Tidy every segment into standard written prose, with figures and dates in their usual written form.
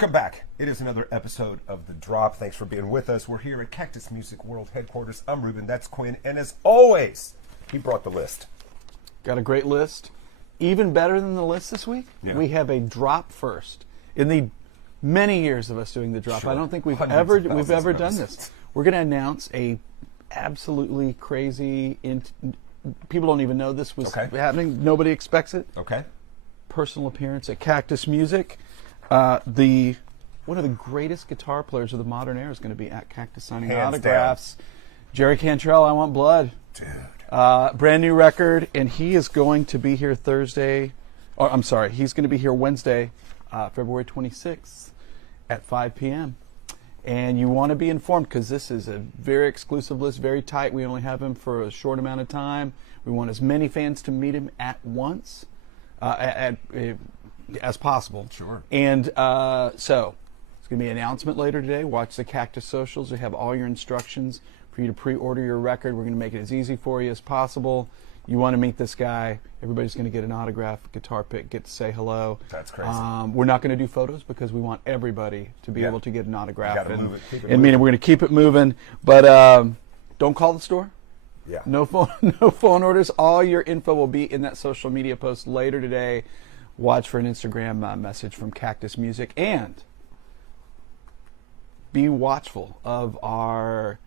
Welcome back. It is another episode of The Drop. Thanks for being with us. We're here at Cactus Music World Headquarters. I'm Ruben, that's Quinn, and as always, he brought the list. Got a great list. Even better than the list this week, we have a drop first. In the many years of us doing The Drop, I don't think we've ever done this. We're going to announce a absolutely crazy, people don't even know this was happening. Nobody expects it. Okay. Personal appearance at Cactus Music. One of the greatest guitar players of the modern era is going to be at Cactus signing autographs. Down. Jerry Cantrell, I Want Blood. Dude. Brand new record, and he is going to be here he's going to be here Wednesday, February 26th at 5 p.m. And you want to be informed because this is a very exclusive list, very tight. We only have him for a short amount of time. We want as many fans to meet him at once as possible. Sure. And so it's going to be an announcement later today. Watch the Cactus socials. We have all your instructions for you to pre-order your record. We're going to make it as easy for you as possible. You want to meet this guy. Everybody's going to get an autograph, guitar pick, get to say hello. That's crazy. We're not going to do photos because we want everybody to be able to get an autograph. Keep it moving. We're going to keep it moving. But don't call the store. Yeah. No phone orders. All your info will be in that social media post later today. Watch for an Instagram message from Cactus Music. And be watchful of our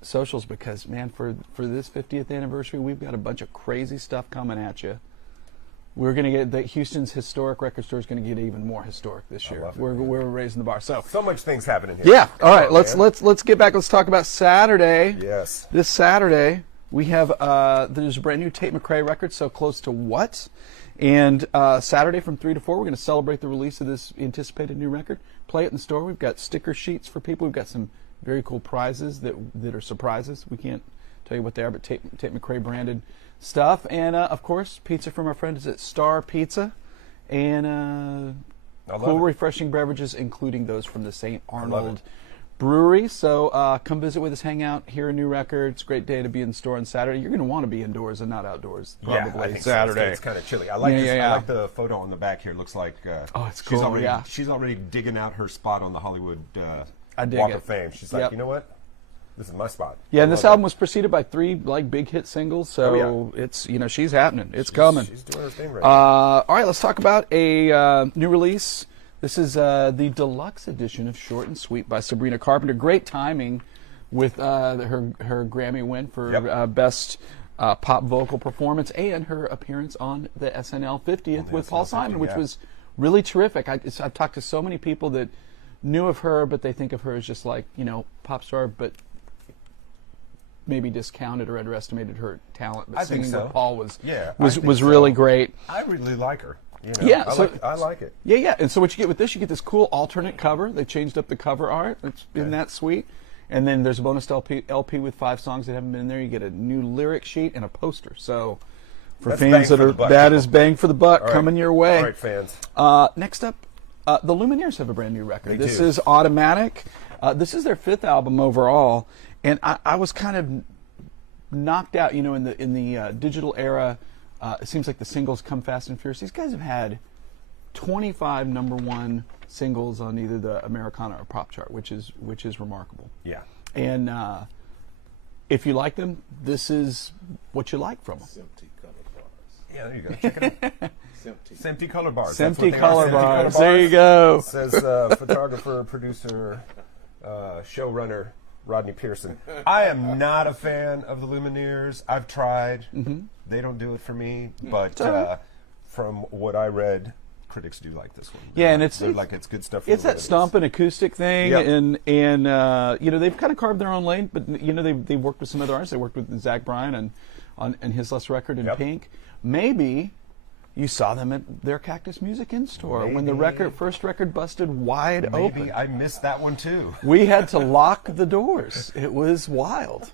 socials because, man, for this 50th anniversary, we've got a bunch of crazy stuff coming at you. We're going to get Houston's historic record store is going to get even more historic this year. We're raising the bar. So much things happening here. Yeah. All right. Let's get back. Let's talk about Saturday. Yes. This Saturday we have there's a brand new Tate McRae record. So Close to What? And Saturday from 3 to 4, we're going to celebrate the release of this anticipated new record. Play it in the store. We've got sticker sheets for people. We've got some very cool prizes that are surprises. We can't tell you what they are, but Tate McRae branded stuff. And, of course, pizza from our friends at Star Pizza. And cool, refreshing beverages, including those from the St. Arnold Brewery. So come visit with us, hang out, hear a new record. It's a great day to be in the store on Saturday. You're going to want to be indoors and not outdoors, probably, I think Saturday. So. It's kind of chilly. I like this. I like the photo on the back here. It looks like it's cool. She's already digging out her spot on the Hollywood Walk of Fame. She's like, you know what? This is my spot. Yeah, and this album was preceded by 3 big hit singles, so it's she's happening. She's coming. She's doing her thing right now. All right, let's talk about a new release. This is the deluxe edition of Short and Sweet by Sabrina Carpenter. Great timing with her Grammy win for Best Pop Vocal Performance and her appearance on the SNL 50th with Paul Simon, which was really terrific. I've talked to so many people that knew of her, but they think of her as just like, pop star, but maybe discounted or underestimated her talent. But singing with Paul was really great. I really like her. I like it. Yeah. And so what you get with this, you get this cool alternate cover. They changed up the cover art. Isn't that sweet? And then there's a bonus LP with 5 songs that haven't been in there. You get a new lyric sheet and a poster. So for fans that is bang for the buck coming your way. All right, fans. Next up, the Lumineers have a brand new record. This is Automatic. This is their 5th album overall, and I was kind of knocked out. In the digital era, it seems like the singles come fast and furious. These guys have had 25 #1 singles on either the Americana or pop chart, which is remarkable. Yeah. And if you like them, this is what you like from them. Empty color bars. Yeah, there you go. Check it out. Empty color bars. Empty color bars. There you go. Says photographer, producer, showrunner Rodney Pearson. I am not a fan of the Lumineers. I've tried. They don't do it for me. But from what I read, critics do like this one. And it's good stuff. It's that stomping acoustic thing, and they've kind of carved their own lane. But they've worked with some other artists. They worked with Zach Bryan on his last record in Pink. Maybe you saw them at their Cactus Music In-Store when the first record busted wide open. Maybe I missed that one too. We had to lock the doors. It was wild.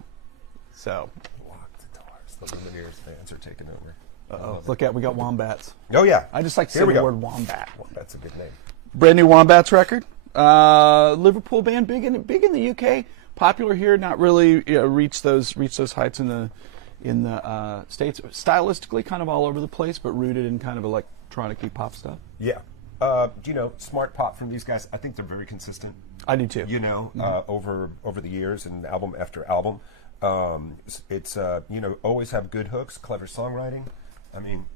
So lock the doors. The Lumineers fans are taking over. Look out, we got Wombats. Oh yeah. I just like to say the word Wombat. That's a good name. Brand new Wombats record. Liverpool band, big in the UK. Popular here, not really reach those heights in the States. Stylistically kind of all over the place, but rooted in kind of electronic pop stuff. Yeah. smart pop from these guys. I think they're very consistent. I do too. Over the years and album after album. It's always have good hooks, clever songwriting. I mean,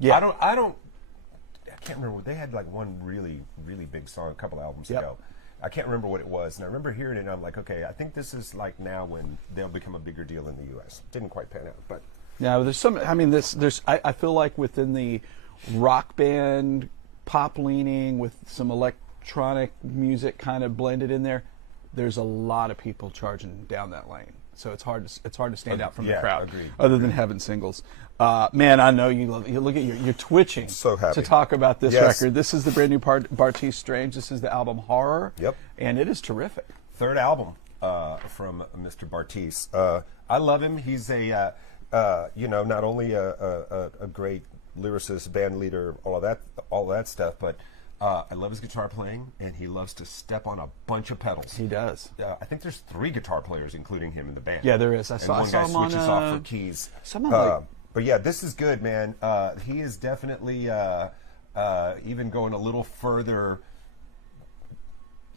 Yeah. I can't remember. They had like one really, really big song a couple albums ago. I can't remember what it was, and I remember hearing it, and I'm like, okay, I think this is like now when they'll become a bigger deal in the U.S. Didn't quite pan out, but Yeah, there's some. I mean, I feel like within the rock band, pop leaning with some electronic music kind of blended in there, there's a lot of people charging down that lane. So it's hard to stand out from the crowd. Agreed. Other than having singles. Man, I know you love. You look at you're twitching. So happy to talk about this Yes. record. This is the brand new Bartees Strange. This is the album Horror. Yep. And it is terrific. third album from Mr. Bartees. I love him. He's not only a great lyricist, band leader, all that stuff, but I love his guitar playing, and he loves to step on a bunch of pedals. He does. I think there's 3 guitar players, including him in the band. Yeah, there is. I saw one guy him on, switches off for keys. But yeah, this is good, man. He is definitely even going a little further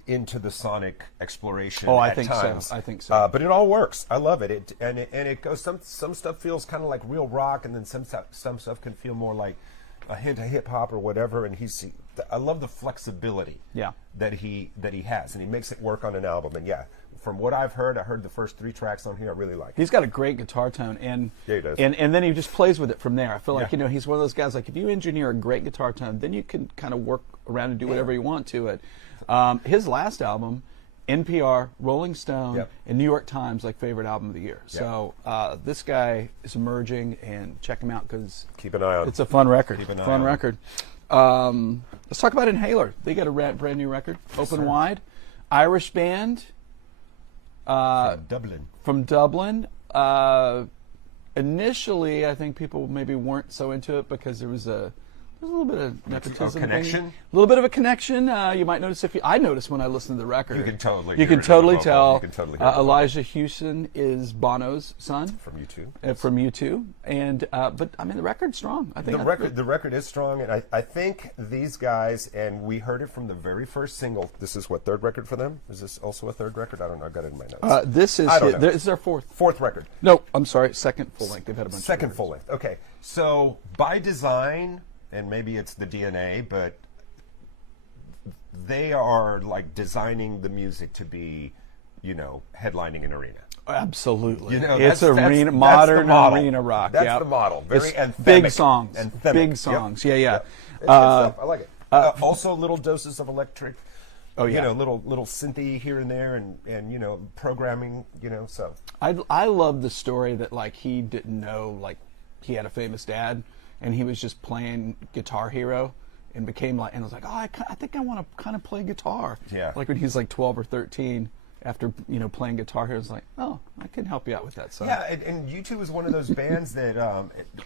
into the sonic exploration. Oh, I at think times. so. I think so. But it all works. I love it. It goes. Some stuff feels kind of like real rock, and then some stuff can feel more like a hint of hip hop or whatever. And I love the flexibility. Yeah. That he has, and he makes it work on an album. And yeah, from what I've heard, I heard the first 3 tracks on here. I really like. He's got a great guitar tone, and Yeah, he does. and then he just plays with it from there. I feel like Yeah. he's one of those guys. Like if you engineer a great guitar tone, then you can kind of work around and do whatever you want to it. His last album, NPR, Rolling Stone, Yep. and New York Times like favorite album of the year. So this guy is emerging, and check him out because Keep an eye on. it's a fun record. Keep an eye Fun on. record. Let's talk about Inhaler. They got a brand new record, Open Wide, Irish band. Dublin. From Dublin. Initially, I think people maybe weren't so into it because there was a little bit of nepotism. connection? A little bit of a connection. You might notice I noticed when I listened to the record. You can totally You hear can it in totally the vocal. tell. You can totally hear it in the Elijah Hewson is Bono's son. From U2. From U2, and but I mean the record's strong. I think The record is strong, and I think these guys, and we heard it from the very first single. This is what, 3rd record for them? Is this also a 3rd record? I don't know. I've got it in my notes. This is I don't know. this is their 4th. 4th record. No, I'm sorry, 2nd full length. They've had a bunch. Second of full length. Okay. So by design, and maybe it's the DNA, but they are like designing the music to be, headlining an arena. Absolutely. That's it's arena, modern arena rock. That's Yep. the model. Very It's anthemic. big songs. Anthemic. Big Yep. songs. Yeah. It's good stuff. I like it. Also, little doses of electric. Oh, yeah. Little synthy here and there, and programming. So I love the story that like he didn't know like he had a famous dad and he was just playing Guitar Hero and became like and was like, oh, I think I want to kind of play guitar. Yeah. Like when he's like 12 or 13. After playing Guitar Hero, it's like, oh, I can help you out with that song. yeah, and U2 was one of those bands that,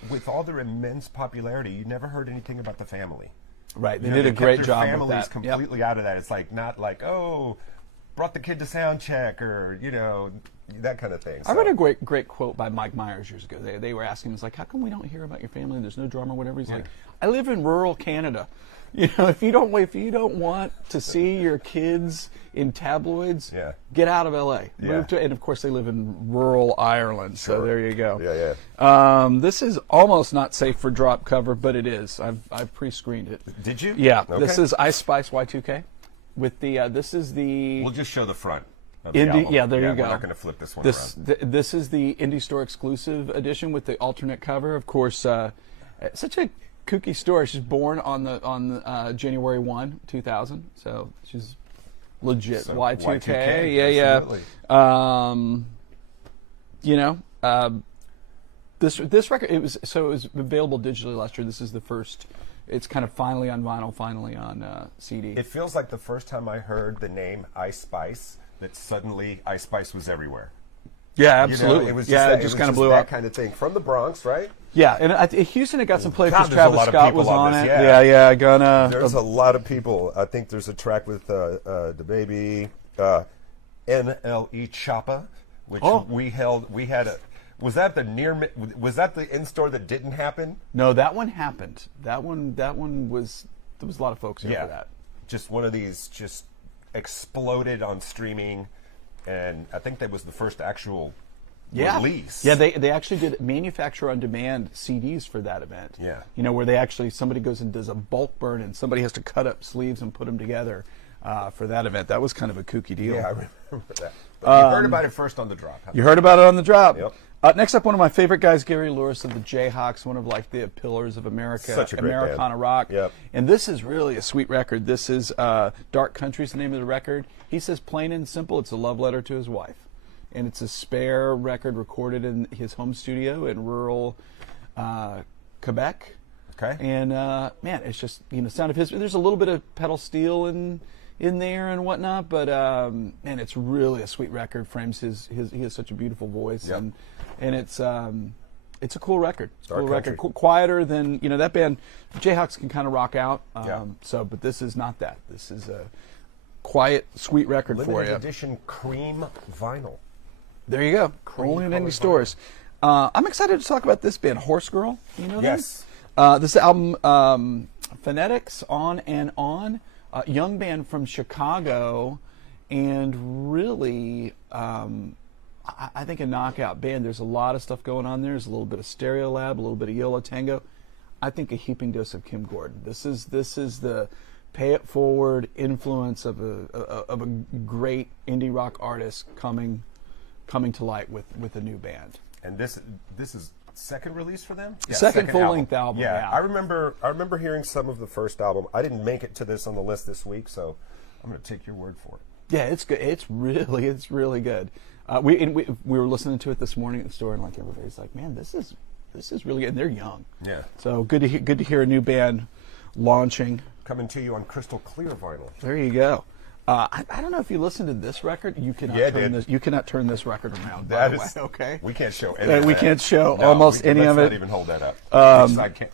with all their immense popularity, you never heard anything about the family. Right, they You know, did a kept great their job with families that. completely out of that. It's like not like, oh, brought the kid to sound check or that kind of thing. I So- read a great quote by Mike Myers years ago. They were asking him, it's like, how come we don't hear about your family? There's no drama or whatever. He's like, I live in rural Canada. If you don't want to see your kids in tabloids, get out of LA. Move to, and of course they live in rural Ireland. So there you go. Yeah. This is almost not safe for drop cover, but it is. I've pre-screened it. Did you? Yeah. Okay. This is Ice Spice Y2K. With the this is the We'll just show the front. Of the Indie, album. yeah, there you go. We're not going to flip this one this around. this is the Indie Store exclusive edition with the alternate cover. Of course, such a kooky story. She's born on January 1, 2000. So she's legit So Y2K. Y2K, Yeah. absolutely. This record it was available digitally last year. This is the first. It's kind of finally on vinyl, finally on CD. It feels like the first time I heard the name Ice Spice that suddenly Ice Spice was everywhere. Yeah, absolutely. It was it just kind of blew that up. kind of thing from the Bronx, right? Yeah, and Houston had got some play because God, there's a Travis lot of Scott people was on on this, it. yeah. Yeah, Gunna. There's a lot of people. I think there's a track with the baby NLE Choppa, which we had a. Was that the in store that didn't happen? No, that one happened. That one was was a lot of folks here for that. Just one of these just exploded on streaming, and I think that was the first actual release. Yeah, they actually did manufacturer on demand CDs for that event. Yeah. You know, where they actually, somebody goes and does a bulk burn and somebody has to cut up sleeves and put them together for that event. That was kind of a kooky deal. Yeah, I remember that. But you heard about it first on the drop. You heard about it on the drop. Yep. Next up, one of my favorite guys, Gary Lewis of the Jayhawks, one of like the pillars of America, Such a great Americana band. rock. Yep. And this is really a sweet record. This is Dark Country's the name of the record. He says plain and simple, it's a love letter to his wife. And it's a spare record recorded in his home studio in rural Quebec. Okay. And man, it's just, you know, sound of his. There's a little bit of pedal steel in there and whatnot, but man, it's really a sweet record. Frames he has such a beautiful voice, Yep. and it's a cool record. It's a Dark cool Country. record, quieter than, you know, that band. Jayhawks can kind of rock out, Yeah. but this is not that. This is a quiet, sweet record for Limited you. edition cream vinyl. There you go. Only in indie stores. I'm excited to talk about this band, Horse Girl. You know Yes. them? This album, Phonetics, On and On. Young band from Chicago, and really, I think a knockout band. There's a lot of stuff going on there. There's a little bit of Stereolab, a little bit of Yola Tango. I think a heaping dose of Kim Gordon. This is the pay it forward influence of a great indie rock artist coming to light with a new band. And this is second release for them? Yeah, second full-length album. Yeah. I remember hearing some of the first album. I didn't make it to this on the list this week, so I'm going to take your word for it. Yeah, it's good. It's really good. We were listening to it this morning at the store, and like everybody's like, "Man, this is really good." And they're young. Yeah. So good to hear a new band launching. Coming to you on crystal clear vinyl. There you go. I don't know if you listen to this record. You cannot turn this record around. That by the is way, okay. We can't show any. Of We that. can't show No, almost any of Let's it. not even hold that up.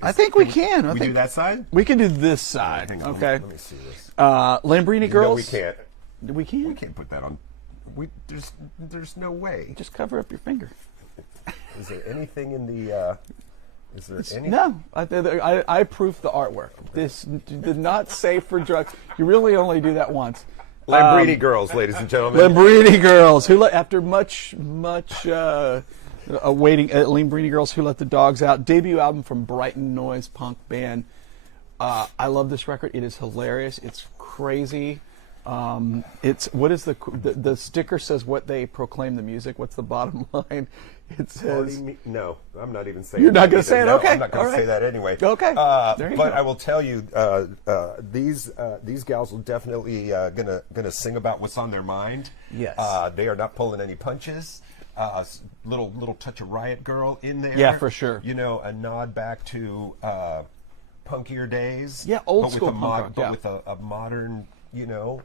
I think we can. We do that side. We can do this side. Hang on, Okay. Let me see this. Lambrini Girls. No, we can't. We can. We can't put that on. There's no way. Just cover up your finger. Is there anything in the? Is there any? No, I proof the artwork. This did not say for drugs. You really only do that once. Lambrini Girls, ladies and gentlemen. Lambrini Girls, who after much awaiting, Lambrini Girls, Who Let the Dogs Out, debut album from Brighton noise punk band. I love this record. It is hilarious. It's crazy. It's what is the sticker says what they proclaim the music. What's the bottom line? It says No, I'm not even saying. You're not going to say it? Okay. I'm not going All to say right. that anyway. Okay. There you but go. I will tell you, these gals will definitely gonna sing about what's on their mind. Yes. They are not pulling any punches. Little touch of Riot Girl in there. Yeah, for sure. You know, a nod back to punkier days. Yeah, old but school with punk rock, but yeah. with a modern, you know,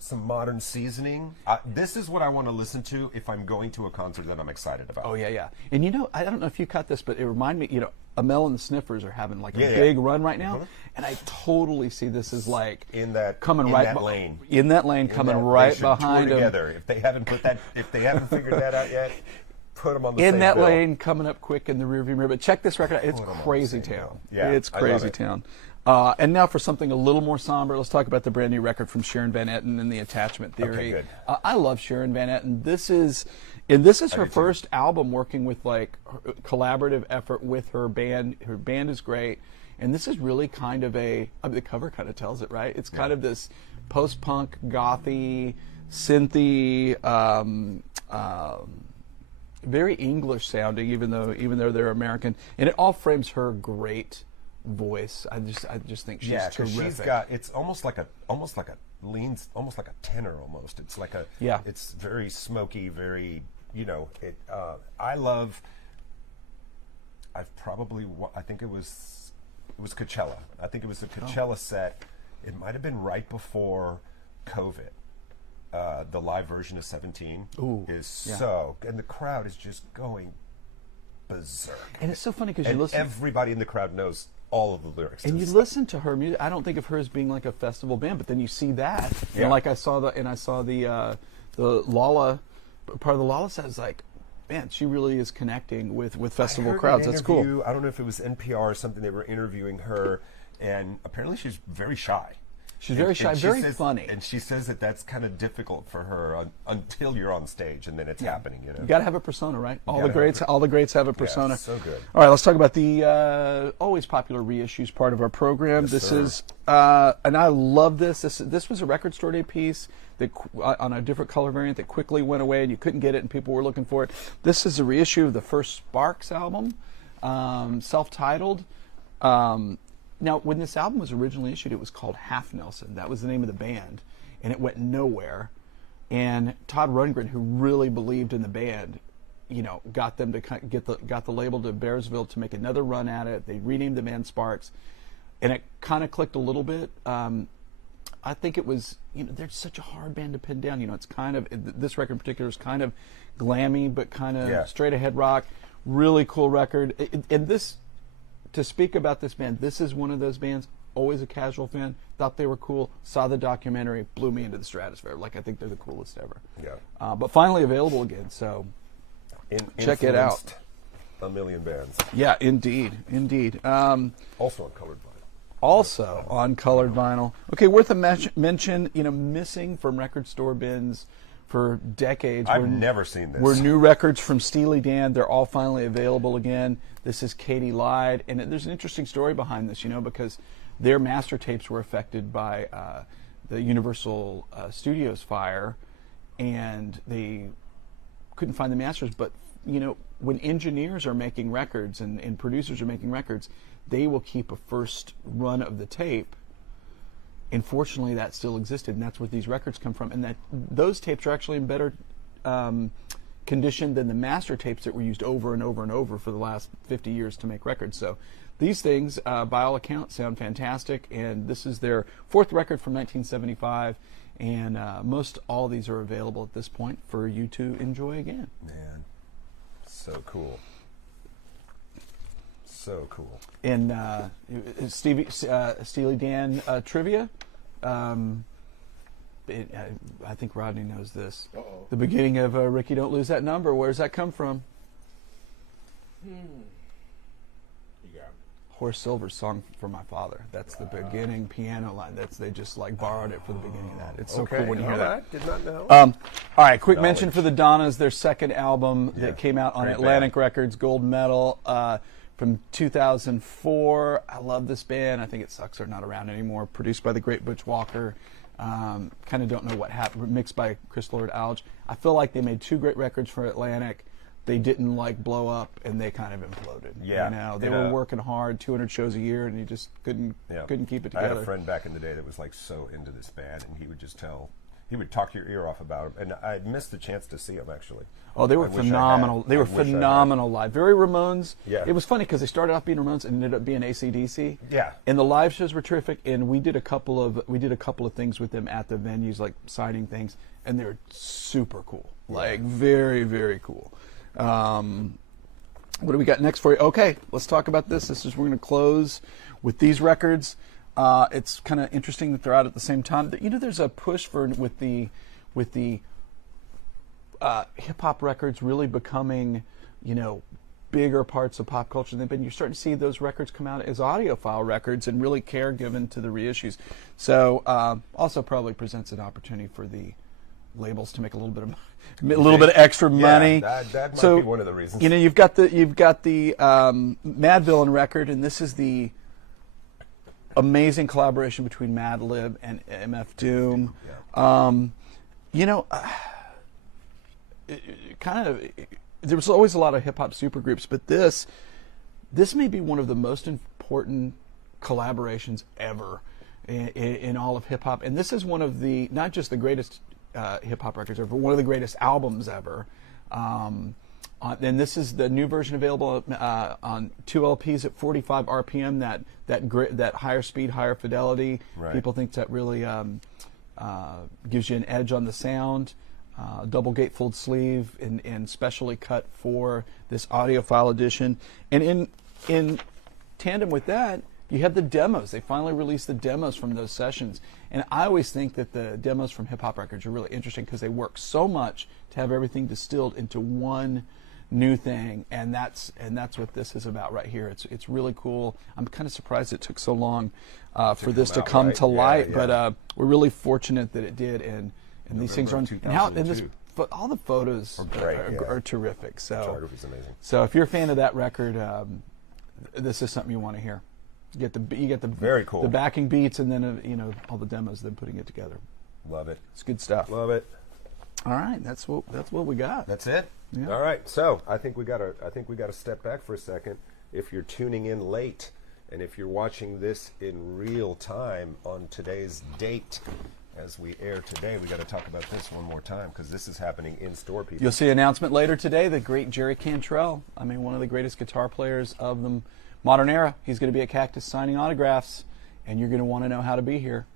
some modern seasoning. This is what I want to listen to if I'm going to a concert that I'm excited about. Oh yeah. And you know, I don't know if you caught this, but it reminded me. You know, Amel and the Sniffers are having like a big run right now, and I totally see this as like in that coming in right that lane. In that lane, coming They right should behind tour them. together. If they haven't figured that out yet, put them on the In same that bill. lane, coming up quick in the rearview mirror. But check this record out. It's Put 'em on the crazy same town. bill. Yeah, It's I love crazy it. town. And now for something a little more somber, let's talk about the brand new record from Sharon Van Etten and the Attachment Theory. Okay, good. I love Sharon Van Etten. This is her do too. first album working with like collaborative effort with her band. Her band is great, and this is really kind of the cover kind of tells it, right? It's kind of this post-punk, gothy, synthy, very English sounding, even though they're American, and it all frames her great voice. I just think she's terrific. she's got it's almost like a leans almost like a tenor almost. It's like a It's very smoky, very I think it was Coachella. I think it was the Coachella set. It might have been right before COVID. The live version of 17 and the crowd is just going berserk. And it's so funny because you And listen. everybody in the crowd knows all of the lyrics. And to you this listen to her music. I don't think of her as being like a festival band, but then you see that, Yeah. and like I saw the Lala part of the Lala set is like, man, she really is connecting with festival I heard crowds. an That's cool. interview, I don't know if it was NPR or something. They were interviewing her, and apparently she's very shy. She's very shy, very funny. And she says that that's kind of difficult for her until you're on stage, and then it's happening. You know, you got to have a persona, right? All the greats have a persona. Yeah, so good. All right, let's talk about the always popular reissues part of our program. Yes, this sir. is, and I love this. This was a Record Store Day piece that on a different color variant that quickly went away, and you couldn't get it, and people were looking for it. This is a reissue of the first Sparks album, self-titled. Now, when this album was originally issued, it was called Half Nelson. That was the name of the band, and it went nowhere. And Todd Rundgren, who really believed in the band, you know, got them to got the label to Bearsville to make another run at it. They renamed the band Sparks, and it kind of clicked a little bit. I think it was, you know, they're such a hard band to pin down. You know, it's kind of, this record in particular is kind of glammy, but kind of straight ahead rock. Really cool record. And this, to speak about this band, this is one of those bands, always a casual fan, thought they were cool, saw the documentary, blew me into the stratosphere. Like, I think they're the coolest ever. Yeah. But finally available again, so check it out. A million bands. Yeah, indeed, indeed. Also on colored vinyl. Also on colored vinyl. Okay, worth a mention, you know, missing from record store bins for decades. I've never seen this. Were new records from Steely Dan. They're all finally available again. This is Katie Lied, and there's an interesting story behind this, you know, because their master tapes were affected by the Universal Studios fire, and they couldn't find the masters. But, you know, when engineers are making records and producers are making records, they will keep a first run of the tape. And fortunately, that still existed, and that's where these records come from. And that those tapes are actually in better condition than the master tapes that were used over and over and over for the last 50 years to make records. So these things, by all accounts, sound fantastic. And this is their fourth record from 1975. And most all these are available at this point for you to enjoy again. Man, so cool. So cool. And Steely Dan trivia. I think Rodney knows this. Uh-oh. The beginning of Ricky Don't Lose That Number. Where does that come from? You got me. Horace Silver's Song for My Father. That's the beginning piano line. They just like borrowed it for the beginning of that. It's so cool when you hear that. Did not know. All right, quick Knowledge. mention for the Donnas, their second album that came out on Great Atlantic band. Records, Gold Medal, from 2004. I love this band. I think it sucks they're not around anymore. Produced by the great Butch Walker. Kind of don't know what happened. Mixed by Chris Lord Alge. I feel like they made two great records for Atlantic. They didn't like blow up, and they kind of imploded. Yeah. You know, they were working hard, 200 shows a year, and you just couldn't keep it together. I had a friend back in the day that was like so into this band, and he would just talk your ear off about them. And I missed the chance to see them, actually. Oh, they were phenomenal. They were phenomenal live. Very Ramones. Yeah. It was funny because they started off being Ramones and ended up being AC/DC. Yeah. And the live shows were terrific. And we did a couple of things with them at the venues, like signing things, and they're super cool. Like very, very cool. What do we got next for you? Okay, let's talk about this. We're going to close with these records. It's kind of interesting that they're out at the same time. You know, there's a push with the hip hop records really becoming, you know, bigger parts of pop culture than they've been. You're starting to see those records come out as audiophile records and really care given to the reissues. So also probably presents an opportunity for the labels to make a little bit of extra money. That might be one of the reasons. You know, you've got the Mad Villain record, and this is the amazing collaboration between Madlib and MF Doom. You know, there was always a lot of hip hop supergroups, but this may be one of the most important collaborations ever in all of hip hop. And this is one of the, not just the greatest hip hop records ever, but one of the greatest albums ever. And this is the new version available on 2 LPs at 45 RPM. That higher speed, higher fidelity. Right. People think that really gives you an edge on the sound. Double gatefold sleeve and specially cut for this audiophile edition. And in tandem with that, you have the demos. They finally released the demos from those sessions. And I always think that the demos from hip hop records are really interesting because they work so much to have everything distilled into one new thing, and that's what this is about right here. It's really cool. I'm kind of surprised it took so long for this to come to light, but we're really fortunate that it did, and these things are on. And this, all the photos are terrific. So photography's amazing. So if you're a fan of that record, this is something you want to hear. You get the very cool the backing beats, and then all the demos, then putting it together. Love it. It's good stuff. Love it. All right, that's what we got. That's it. Yeah. All right. So I think we got to step back for a second. If you're tuning in late, and if you're watching this in real time on today's date, as we air today, we got to talk about this one more time because this is happening in store, people. You'll see an announcement later today. The great Jerry Cantrell. I mean, one of the greatest guitar players of the modern era. He's going to be at Cactus signing autographs, and you're going to want to know how to be here.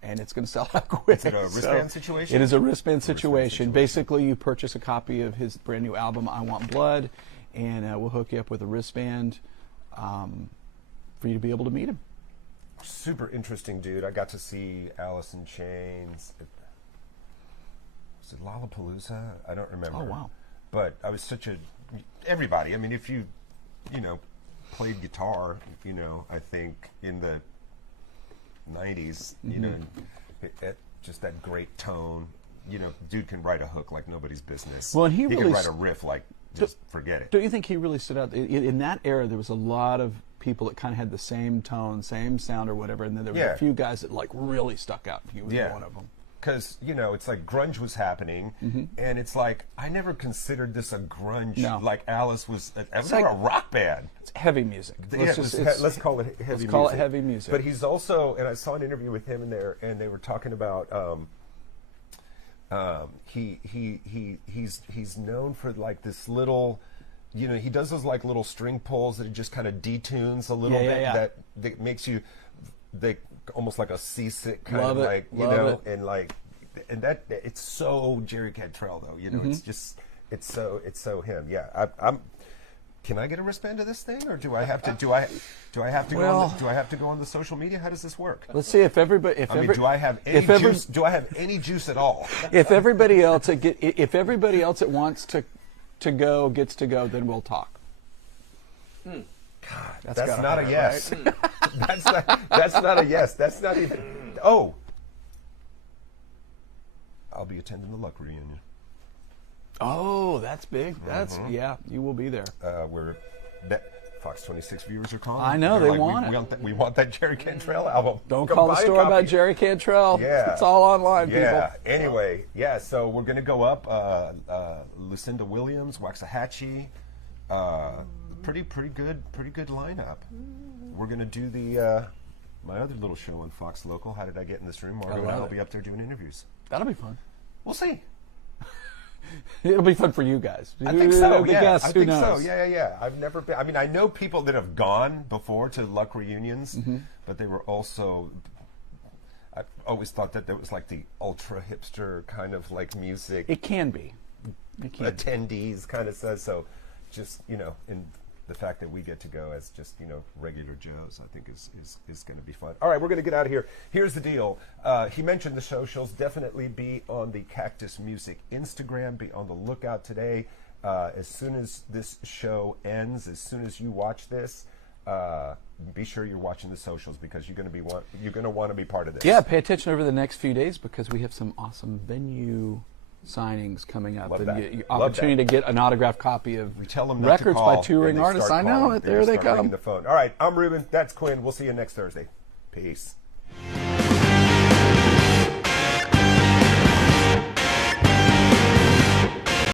And it's going to sell out quick. Is it a wristband situation? It is a wristband situation. Basically, you purchase a copy of his brand new album, I Want Blood, and we'll hook you up with a wristband for you to be able to meet him. Super interesting dude. I got to see Alice in Chains. Was it Lollapalooza? I don't remember. Oh, wow. But I was everybody. I mean, if you played guitar, I think in the 90s, just that great tone. Dude can write a hook like nobody's business. Well, and he can really write a riff like just forget it. Don't you think he really stood out? In that era, there was a lot of people that kind of had the same tone, same sound or whatever, and then there were a few guys that like really stuck out. He was one of them. Because, it's like grunge was happening, and it's like, I never considered this a grunge. No. Like Alice was, It's like like a rock band. It's heavy music. Let's call it heavy music. Let's call it heavy music. But he's also, and I saw an interview with him in there, and they were talking about, he's known for like this little, he does those like little string pulls that he just kind of detunes a little bit that makes you, almost like a seasick kind of like, and that it's so Jerry Cantrell though, it's just it's so him. Yeah, I'm. Can I get a wristband to this thing, or do I have to? Do I have to go on the social media? How does this work? Let's see if everybody. Do I have any juice? Do I have any juice at all? If everybody else that wants to go gets to go, then we'll talk. God, that's not a yes. Right? that's not a yes. That's not even. Oh, I'll be attending the Luck reunion. Oh, that's big. That's you will be there. Fox 26 viewers are calling. I know they want it. We want that Jerry Cantrell album. Don't call the store about Jerry Cantrell. Yeah, it's all online, people. Anyway, so we're gonna go up. Lucinda Williams, Waxahachie. Pretty good lineup. We're gonna do my other little show on Fox Local. How did I get in this room? Margo and I will be up there doing interviews. That'll be fun. We'll see. It'll be fun for you guys. I think so. Guests, I think so. Yeah. I've never been. I mean, I know people that have gone before to Luck reunions, but they were also. I've always thought that was like the ultra hipster kind of like music. It can be. Attendees kind of says so. Just in the fact that we get to go as just regular Joes, I think is going to be fun. All right, we're going to get out of here. Here's the deal. He mentioned the socials. Definitely be on the Cactus Music Instagram. Be on the lookout today. As soon as this show ends, as soon as you watch this, be sure you're watching the socials because you're going to want to be part of this. Yeah, pay attention over the next few days because we have some awesome venue signings coming up. Love that. Your opportunity to get an autographed copy of we tell them not records to call, by touring artists. I know it. There they come. The phone. All right, I'm Ruben. That's Quinn. We'll see you next Thursday. Peace.